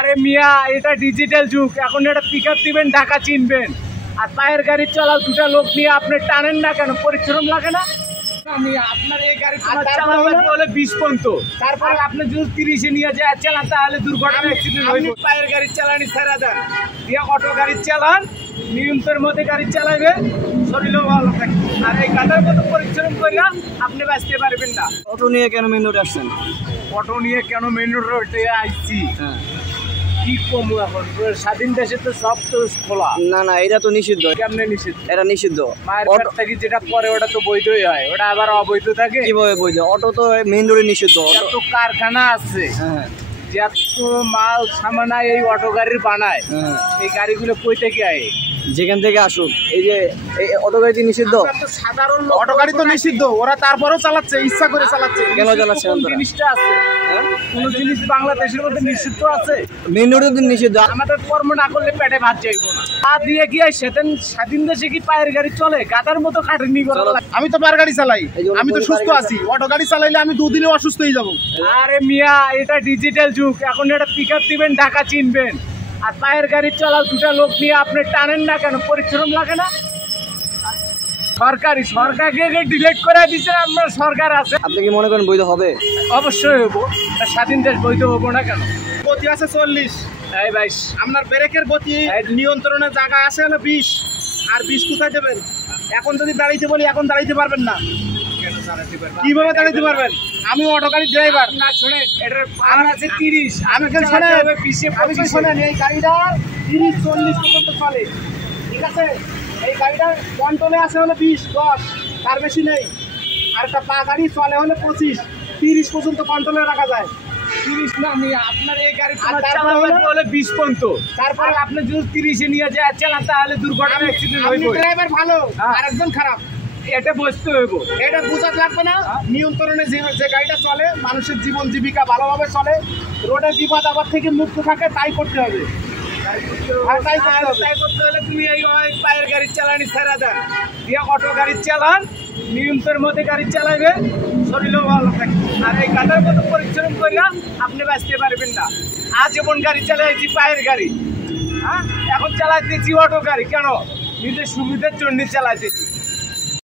আরে মিয়া, এটা ডিজিটাল যুগ। এখন এটা পিকআপ দিবেন, ঢাকা চিনবেন। আর পায়ের গাড়ি চালাও দুটা লোক নিয়ে আপনি টানেন না কেন? পরিশ্রম লাগে না? আপনার এই গাড়ি চালালে 20 পর্যন্ত, তারপরে আপনি যদি 30-এ নিয়ে যায় চালান তাহলে দুর্ঘটনা অ্যাক্সিডেন্ট হইব। পায়ের গাড়ি চালানি ছেড়ে দেন, দিয়ে অটো গাড়ি চালান, নিয়ন্ত্রণের মধ্যে গাড়ি চালাইবে, শরীরও ভালো থাকে। আর এই গাড়ির মতো পরিশ্রম করিয়া আপনি বাঁচতে পারবেন না। অটো নিয়ে কেন মেন রোডে আসছেন? অটো নিয়ে কেন মেন রোডে আইছি? কি কমু এখন? স্বাধীন দেশে তো সব তো খোলা। না এটা তো নিষিদ্ধ। কেমনে নিষিদ্ধ? এটা নিষিদ্ধ। মায়ের পেট থেকে যেটা পরে ওটা তো বৈধই হয়, ওটা আবার অবৈধ থাকে। কিভাবে বৈধ? অটো তো মেন রোডে নিষিদ্ধ। তো কারখানা আছে, যত মাল সামানা এই অটো গাড়ির বানায়, এই গাড়িগুলো কই থেকে আয়? যেখান থেকে আসুক। এই যে অটো গাড়ি নিষিদ্ধ। সাধারণ অটো গাড়ি তো নিষিদ্ধ, ওরা তারপরেও চালাচ্ছে, ইচ্ছা করে চালাচ্ছে। কেন চালাচ্ছে? জিনিসটা আছে, কোন জিনিস বাংলাদেশের মধ্যে নিষিদ্ধ আছে? মেন রোডে তো নিষিদ্ধ। আমাদের কর্ম না করলে পেটে ভাত যাইব না। তা দিয়ে কি স্বাধীন দেশে কি পায়ের গাড়ি চলে? গাদার মতো খাটনি করা লাগে। আমি তো পায়ের গাড়ি চালাই, আমি তো সুস্থ আছি। অটো গাড়ি চালাইলে আমি 2 দিনে অসুস্থ হয়ে যাবো। আরে মিয়া, এটা ডিজিটাল যুগ। এখন এটা পিকআপ দিবেন, ঢাকা চিনবেন। আর পায়ের গাড়ি চালাও দুটা লোক নিয়ে আপনি টানেন না কেন? পরিশ্রম লাগে না? সরকারকে ডিলেট করে দিচ্ছেন আপনার। সরকার আছে, আপনি কি মনে করেন বৈধ হবে? অবশ্যই হবো। স্বাধীন দেশ বৈধ হবো না কেন? গতি আছে 40। এই ভাই, আপনার ব্রেকের গতি নিয়ন্ত্রণের জায়গা আছে হলো 20। আর 20 কোথায় দেবেন? এখন যদি দাঁড়াইতে বলি, এখন দাঁড়াইতে পারবেন না। কিভাবে দাঁড়াইতে পারবেন? আমি অটো গাড়ির ড্রাইভার। না শোনেন, এটার পাওয়ার আছে 30। আমি শোনেন, এই গাড়িটা 30-40 পর্যন্ত চলে, ঠিক আছে? এই গাড়িটার কন্ট্রোলে আছে হলো 20-10, তার বেশি নেই। আর একটা পা গাড়ি চলে হলে 25-30 পর্যন্ত কন্ট্রোলে রাখা যায়। 30 না, আমি আপনার এই গাড়ি চালালে 20 পর্যন্ত, তারপরে আপনি যদি 30-এ নিয়ে যায় চালান তাহলে দুর্ঘটনা অ্যাক্সিডেন্ট হইব। ড্রাইভার ভালো আর একজন খারাপ, এটা বুঝতে হইব। এটা বোঝাতে লাগবে না। নিয়ন্ত্রণে যে গাড়িটা চলে, মানুষের জীবন জীবিকা ভালোভাবে চলে, রোডের বিপদ আপদ থেকে মুক্ত থাকে, তাই করতে হবে। তাই করতে হলে তুমি এই পায়ের গাড়ি চালানি ছেড়ে দেন, দিয়ে অটো গাড়ি চালান, নিয়ন্ত্রণের মধ্যে গাড়ি চালাইবে, শরীরও ভালো থাকে। আর এই গাড়ির মতো পরিশ্রম করিয়া আপনি বাঁচতে পারবেন না। আজীবন গাড়ি চালাইছি পায়ের গাড়ি, এখন চালাইতেছি অটো গাড়ি। কেন? নিজের সুবিধার জন্য চালাইতেছি।